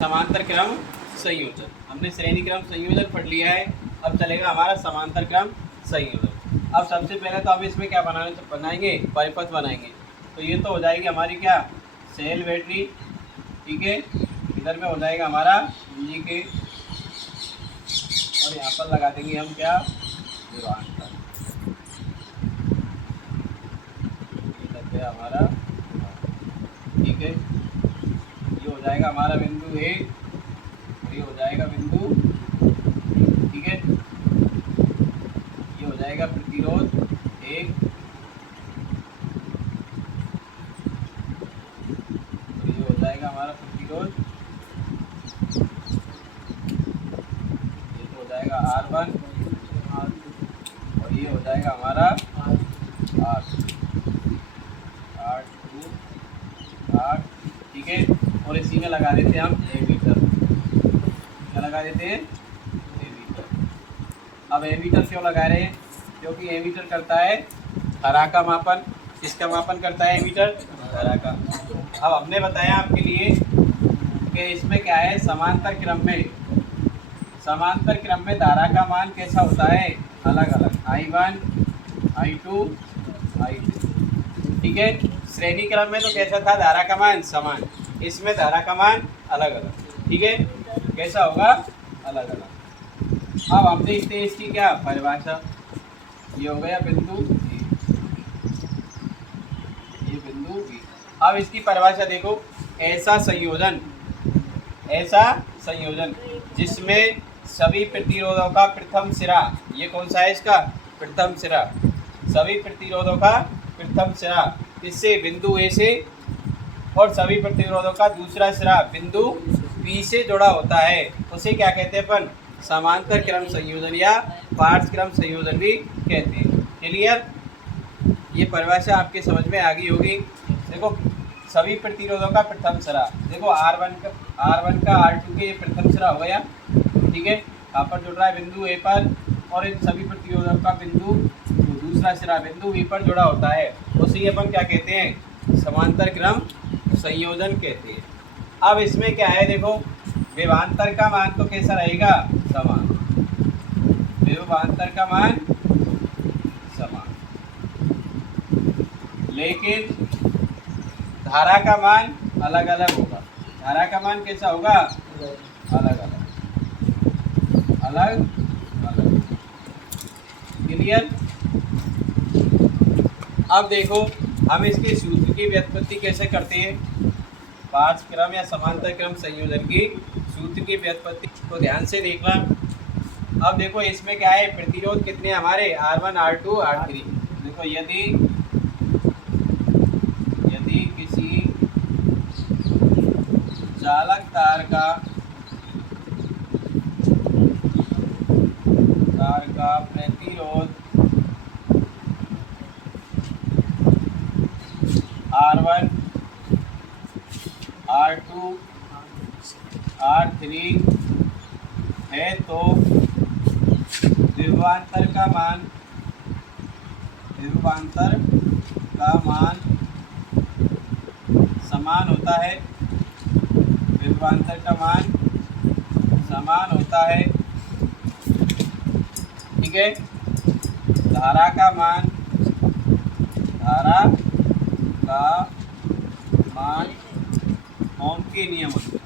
समांतर क्रम संयोजन। हमने श्रेणी क्रम संयोजन पढ़ लिया है। अब चलेगा हमारा समांतर क्रम संयोजन। अब सबसे पहले तो हम इसमें क्या बनाएंगे परिपथ बनाएंगे। तो ये तो हो जाएगी हमारी क्या सेल बैटरी, ठीक है। इधर में हो जाएगा हमारा जी के, और यहाँ पर लगा देंगे हम क्या विभवांतर। ये लग गया हमारा, ठीक है। ये हो जाएगा हमारा बिंदु ए, ये हो जाएगा बिंदु, ठीक है। ये हो जाएगा प्रतिरोध एक, तो ये हो जाएगा हमारा प्रतिरोध, ये तो हो जाएगा R1, और ये हो जाएगा हमारा R2, ठीक है। और इसी में लगा देते हैं हम एमीटर। क्या लगा देते हैं? एमीटर। अब एमीटर क्यों लगा रहे हैं? क्योंकि एमीटर करता है धारा का मापन। किसका मापन करता है एमीटर? धारा का। अब हमने बताया आपके लिए कि इसमें क्या है, समांतर क्रम में धारा का मान कैसा होता है? अलग अलग, I1, I2, I3, ठीक है। श्रेणी क्रम में तो कैसा था, धारा का मान समान, इसमें धारा का मान अलग अलग, ठीक है। कैसा होगा? अलग अलग। अब हम देखते हैं इसकी क्या परिभाषा। ये हो गया बिंदु ए, ये बिंदु बी। अब इसकी परिभाषा देखो, ऐसा संयोजन जिसमें सभी प्रतिरोधों का प्रथम सिरा, ये कौन सा है इसका प्रथम सिरा, सभी प्रतिरोधों का प्रथम सिरा किससे, बिंदु ए से, और सभी प्रतिरोधों का दूसरा सिरा बिंदु बी से जुड़ा होता है, उसे क्या कहते हैं अपन? समांतर क्रम संयोजन या पार्श्व क्रम संयोजन भी कहते हैं। क्लियर? ये परिभाषा आपके समझ में आ गई होगी। देखो, सभी प्रतिरोधों का प्रथम सिरा, देखो R1 का R2 के ये प्रथम सिरा हो गया, ठीक है। यहाँ पर जुड़ रहा है बिंदु ए पर, और इन सभी प्रतिरोधों का बिंदु दूसरा सिरा बिंदु बी पर जुड़ा होता है, उसे अपन क्या कहते हैं? समांतर क्रम संयोजन कहते हैं। अब इसमें क्या है, देखो विभवांतर का मान तो कैसा रहेगा? समान। विभवांतर का मान समान, लेकिन धारा का मान अलग अलग होगा। धारा का मान कैसा होगा? अलग अलग। क्लियर? अब देखो हम इसके सूत्र की व्युत्पत्ति कैसे करते हैं। पार्श्व क्रम या समांतर क्रम संयोजन की सूत्र की व्युत्पत्ति को ध्यान से देखना। अब देखो इसमें क्या है, प्रतिरोध कितने हमारे? R1, R2, R3। देखो यदि किसी चालक तार का प्रतिरोध R1, R2, R3 है, तो विभवांतर का मान समान होता है। विभवांतर का मान समान होता है, ठीक है। धारा का मान ओम के नियम अनुसार,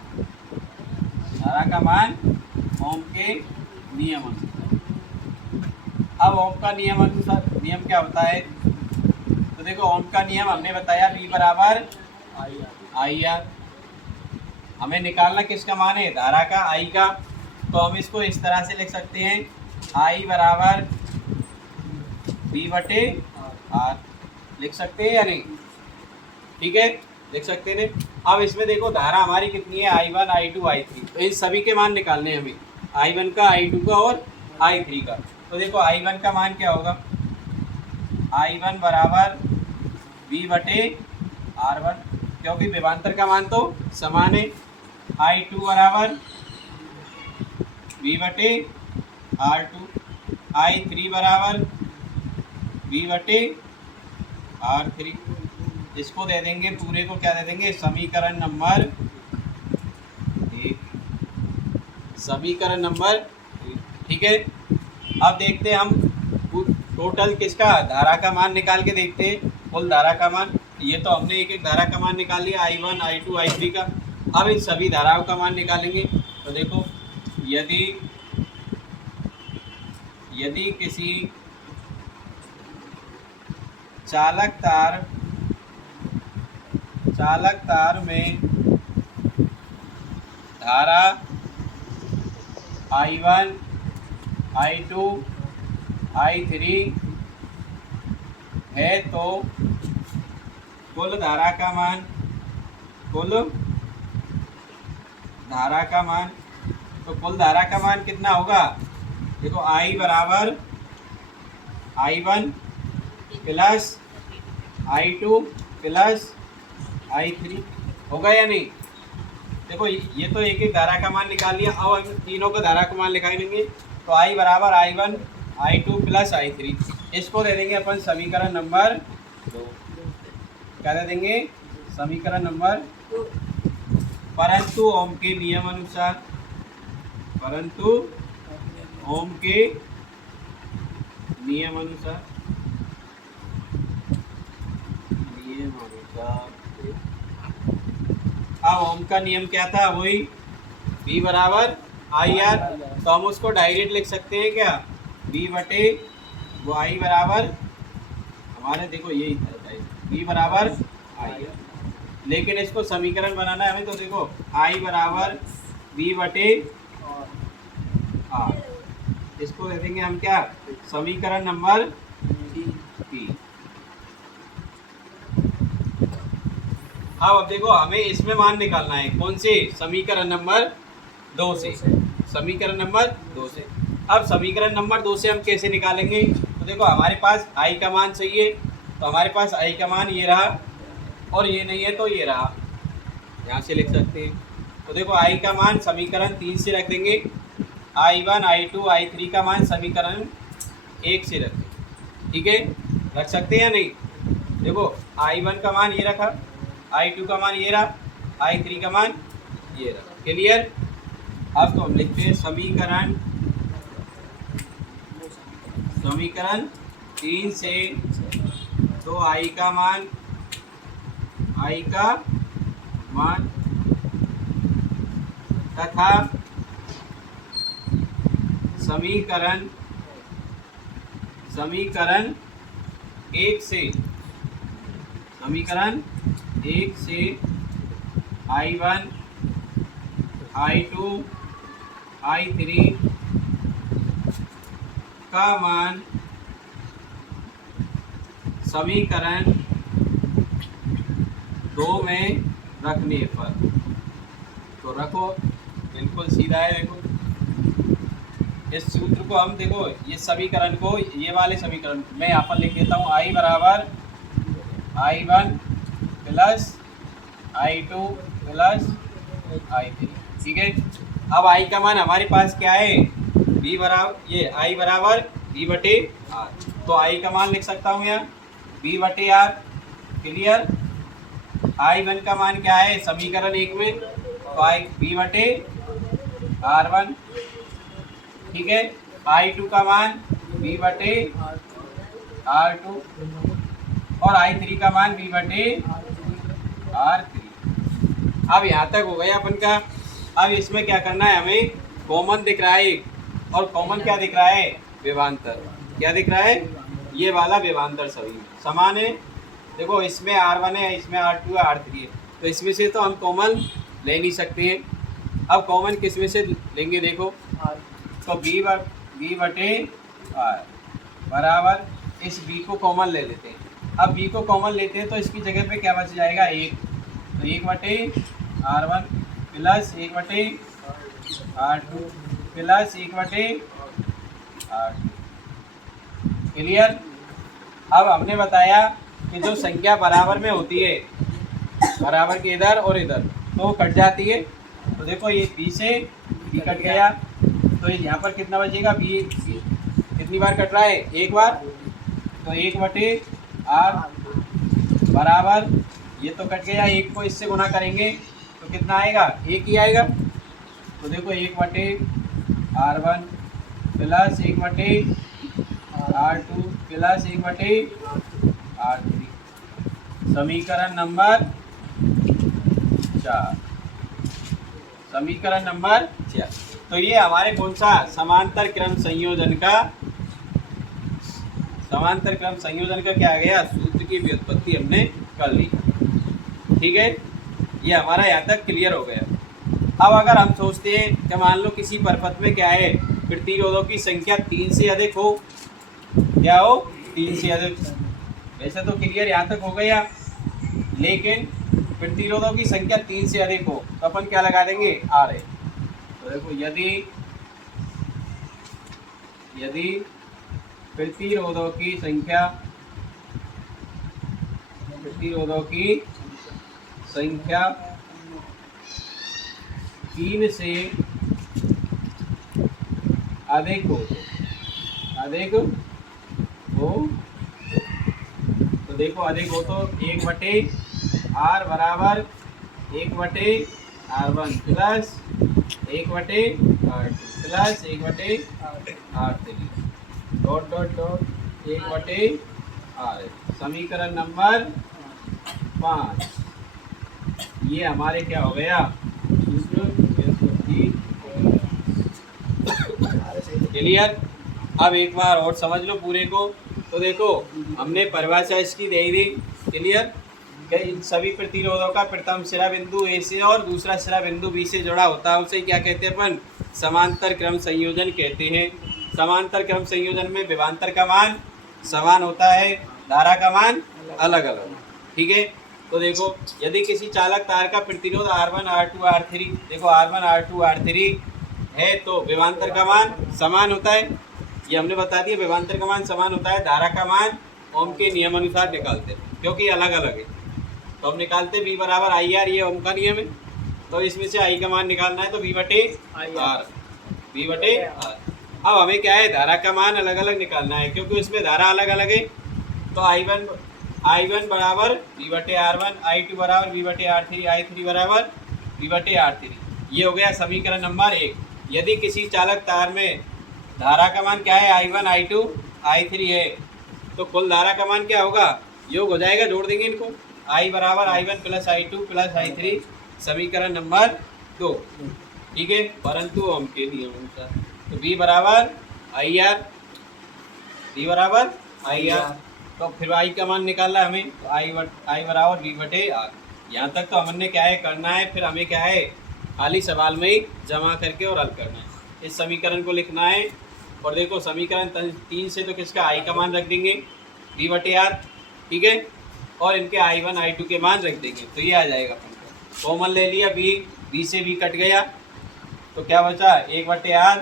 धारा का मान ओम के नियम अनुसार। अब ओम का नियम क्या होता है? तो देखो ओम का नियम हमने बताया, V बराबर IR। हमें निकालना किसका मान है? धारा का, I का। तो हम इसको इस तरह से लिख सकते हैं, I बराबर V/R। लिख सकते हैं या नहीं? ठीक है, लिख सकते हैं। अब इसमें देखो धारा हमारी कितनी है? I1, I2, I3। तो इन सभी के मान निकालने हैं हमें, I1 का, I2 का और I3 का। तो देखो I1 का मान क्या होगा? I1 बराबर V/R1, क्योंकि विभवांतर का मान तो समान है। I2 बराबर V/R2, I3 बराबर V/R3। इसको दे देंगे, पूरे को क्या दे देंगे? समीकरण नंबर 1। समीकरण नंबर 3। ठीक है, अब देखते हैं हम टोटल किसका धारा का मान निकाल के देखते हैं, कुल धारा का मान। ये तो हमने एक एक धारा का मान निकाल लिया, I1 I2 I3 का। अब इन सभी धाराओं का मान निकालेंगे। तो देखो, यदि किसी चालक तार में धारा I1 I2 I3 है तो कुल धारा का मान तो कुल धारा का मान कितना होगा? देखो, I बराबर I1 plus I2 plus I3 होगा या नहीं? देखो, ये तो एक एक धारा का मान निकाल लिया। अब हम तीनों का धारा का मान निकालेंगे। तो I बराबर I1 I2 प्लस I3, इसको दे देंगे अपन समीकरण नंबर 2। क्या दे देंगे? समीकरण नंबर 2। परंतु ओम के नियम अनुसार अब ओम का नियम क्या था? वही V बराबर IR। तो हम उसको डायरेक्ट लिख सकते हैं क्या? V बटे वो I बराबर हमारे, देखो यही था, V बराबर IR। लेकिन इसको समीकरण बनाना है हमें। तो देखो, I बराबर V बटे R, इसको दे देंगे हम क्या? समीकरण नंबर 3। अब देखो, हमें इसमें मान निकालना है। कौन से? समीकरण नंबर 2 से। समीकरण नंबर 2 से। अब समीकरण नंबर 2 से हम कैसे निकालेंगे? तो देखो, हमारे पास I का मान चाहिए, तो हमारे पास I का मान ये रहा, और ये नहीं है तो ये रहा, यहाँ से लिख सकते हैं। तो देखो, I का मान समीकरण 3 से रख देंगे, I1 I2 I3 का मान समीकरण 1 से रख देंगे। ठीक है, रख सकते हैं या नहीं? देखो, I1 का मान ये रखा, I2 का मान ये रहा, I3 का मान ये रहा। क्लियर? अब तो हम लिखते हैं समीकरण 3 से तो I का मान तथा समीकरण 1 से I1 I2 I3 का मान समीकरण 2 में रखने पर, तो रखो, बिल्कुल सीधा है। देखो, इस सूत्र को हम, देखो, ये समीकरण को, ये वाले समीकरण मैं यहाँ पर लिख देता हूँ। I बराबर I1 plus I2 plus I3। ठीक है, अब I का मान हमारे पास क्या है? V बराबर, ये I बराबर V बटे R। तो I का मान लिख सकता हूँ यहाँ V बटे R। क्लियर? I1 का मान क्या है समीकरण 1 में? तो V बटे R1। ठीक है, I2 का मान V बटे R2 और I3 का मान V बटे R3। अब यहाँ तक हो गया अपन का। अब इसमें क्या करना है हमें? कॉमन दिख रहा है एक, और कॉमन क्या दिख रहा है? विभवांतर। क्या दिख रहा है? ये वाला विभवांतर सभी समान है। देखो, इसमें R1 है, इसमें R2 है, R3 है, तो इसमें से तो हम कॉमन ले नहीं सकते हैं। अब कॉमन किस में से लेंगे? देखो, तो V बटे R बराबर, इस B को कॉमन ले लेते हैं। अब B को कॉमन लेते हैं तो इसकी जगह पे क्या बच जाएगा? 1। तो 1 बटे R1 प्लस 1 बटे R2 प्लस 1 बटे R2। क्लियर? अब हमने बताया कि जो संख्या बराबर में होती है, बराबर के इधर और इधर, तो कट जाती है। तो देखो, ये B से B कट गया, तो यहाँ पर कितना बचेगा? B कितनी बार कट रहा है? एक बार। तो 1 बटे R बराबर, ये तो कट गया, 1 को इससे गुना करेंगे तो कितना आएगा? 1 ही आएगा। तो देखो, 1 बटे R1 plus 1/R2 plus 1/R3। समीकरण नंबर 4। समीकरण नंबर 4। तो ये हमारे कौन सा समांतर क्रम संयोजन का क्या आ गया, सूत्र की व्युत्पत्ति हमने कर ली। ठीक है, ये हमारा यहाँ तक क्लियर हो गया। अब अगर हम सोचते हैं कि मान लो किसी परपथ में क्या है, प्रतिरोधों की संख्या 3 से अधिक हो, क्या हो, 3 से अधिक। वैसे तो क्लियर यहाँ तक हो गया, लेकिन प्रतिरोधों की संख्या 3 से अधिक हो तो अपन क्या लगा देंगे, आर है। तो देखो यदि प्रतिरोधों की संख्या 3 से अधिक हो तो देखो अधिक हो तो 1/R बराबर 1/R1 plus 1/R2 plus 1/R3 dot dot dot 1/R। समीकरण नंबर 5। ये हमारे क्या हो गया, क्लियर। अब एक बार और समझ लो पूरे को। तो देखो हमने परिभाषा इसकी दे दी, क्लियर। इन सभी प्रतिरोधों का प्रथम सिरा बिंदु ए से और दूसरा सिरा बिंदु बी से जुड़ा होता है, उसे क्या कहते हैं अपन, समांतर क्रम संयोजन कहते हैं। समांतर क्रम संयोजन में विभवांतर का मान समान होता है, धारा का मान अलग अलग। ठीक है, तो देखो यदि किसी चालक तार का प्रतिरोध R1 R2 R3, देखो R1 R2 R3 है तो विभवांतर का मान समान होता है। ये हमने बता दिया, विभवांतर का मान समान होता है। धारा का मान ओम के नियम अनुसार निकालते हैं, क्योंकि अलग अलग है तो हम निकालते V बराबर IR, ये ओम का नियम है। तो इसमें से I का मान निकालना है तो V/R। अब हमें क्या है, धारा का मान अलग अलग निकालना है, क्योंकि इसमें धारा अलग अलग है। तो I1 बराबर V/R1, I2 बराबर V/R3, I3 बराबर V/R3। ये हो गया समीकरण नंबर 1। यदि किसी चालक तार में धारा का मान क्या है, I1 I2 I3 है, तो कुल धारा का मान क्या होगा, योग हो जाएगा, जोड़ देंगे इनको, I बराबर I1 plus I2 plus I3। समीकरण नंबर 2। ठीक है, परंतु ओम के नियम अनुसार। तो V बराबर IR, तो फिर I का मान निकालना है हमें, तो I बराबर V/R। यहाँ तक तो हमने क्या है करना है, फिर हमें क्या है खाली सवाल में ही जमा करके और हल करना है। इस समीकरण को लिखना है। और देखो समीकरण 3 से तो किसका I का मान रख देंगे V/R, ठीक है, और इनके I1 I2 के मान रख देंगे, तो ये आ जाएगा अपन को। कॉमन ले लिया, B से B कट गया, तो क्या बचा 1/R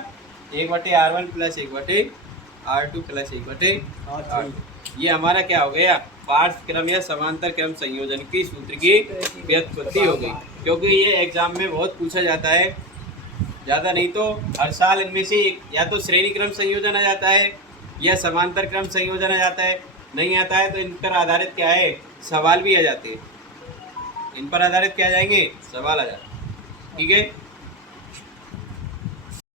1/R1 plus 1/R2 plus 1/R2। ये हमारा क्या हो गया, पार्श्व क्रम या समांतर क्रम संयोजन की सूत्र की व्युत्पत्ति हो गई। क्योंकि ये एग्जाम में बहुत पूछा जाता है, ज़्यादा नहीं तो हर साल इनमें से या तो श्रेणी क्रम संयोजन आ जाता है या समांतर क्रम संयोजन आ जाता है। नहीं आता है तो इन पर आधारित क्या है, सवाल भी आ जाते हैं। इन पर आधारित क्या आ जाएंगे, सवाल आ जाते हैं। ठीक है।